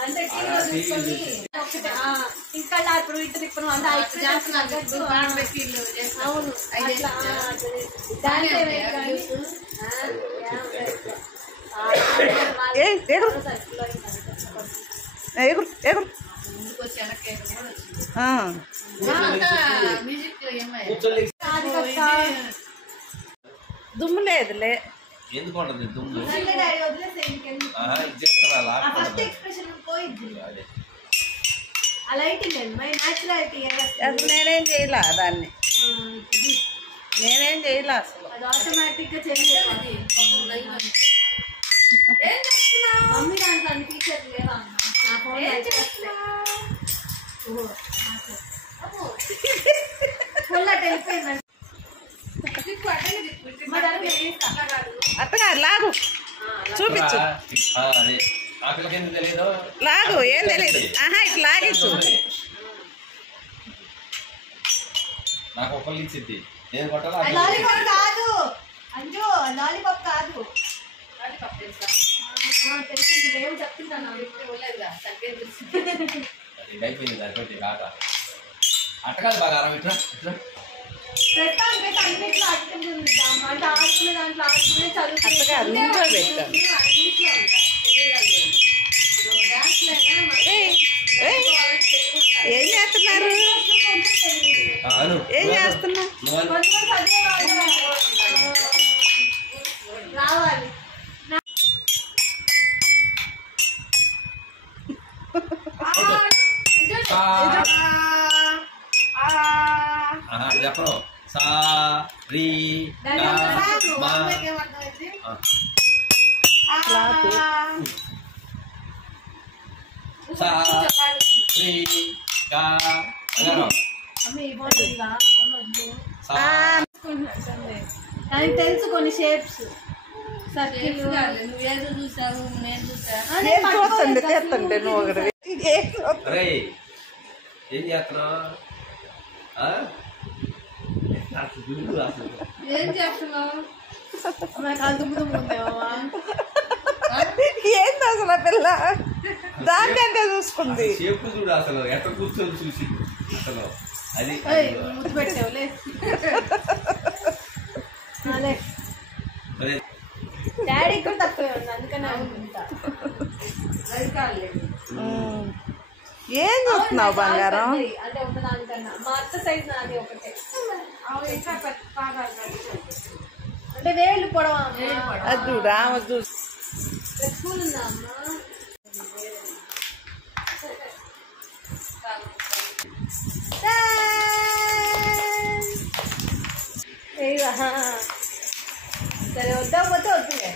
అంటే ఇంకా ఇప్పుడు ఇటు తిప్పను అంటే అవును దుమ్ము లేదులే ఎందుకుంటుంది దుమ్ము అసలు నేనేం చేయలే దాన్ని నేనేం చేయలే అసలు ఆటోమేటిక్ గా చేంజ్ మమ్మీ దాంట్లో అన్ని ఫీచర్స్ లేవా నా ఫోన్ అత్తగా లాగు చూపించు లాగు ఏం తెలియదు ఆహా ఇట్లా లాగించు నాకు ఒకళ్ళు ఇచ్చింది నేను లాలీపాప్ కాదు అంజు లాలీపాప్ కాదు ఏం చెప్తున్నాను అయిపోయింది అటువంటి కాక అట్టకాదు బాగా అరవై ఇట్లా ఇట్లా అన్నిట్లో అట్టుకుంటుంది అంటే ఆడుకునే దాంట్లో ఆడుకునే అత్తగా ఇంట్లో పెట్టాను ఏం చేస్తున్నారు ఏం చేస్తున్నా రావాలి చెప్పను సా రీ సా రీ గా దానికి తెలుసు కొన్ని షేప్స్ ఏం చేస్తున్నావు ఏం చేస్తున్నావు ఏంది అసలు ఆ పిల్ల దాన్ని అంటే చూసుకుంది చెప్పు చూడు అసలు ఎట్లా కూర్చొని చూసి అసలు అది ముద్దు పెట్టావులే డాడీ కూడా తక్కువే ఉంది అందుకనే అనుకుంటా ఏం చూస్తున్నావు బంగారం అంటే ఒకదానికన్నా మా అత్త సైజ్ నాది ఒకటే అంటే వేళ్ళు పొడవా అది చూడు ఆమె చూసి స్కూల్ ఉందా అమ్మా సరే వద్దా పోతే వద్దులే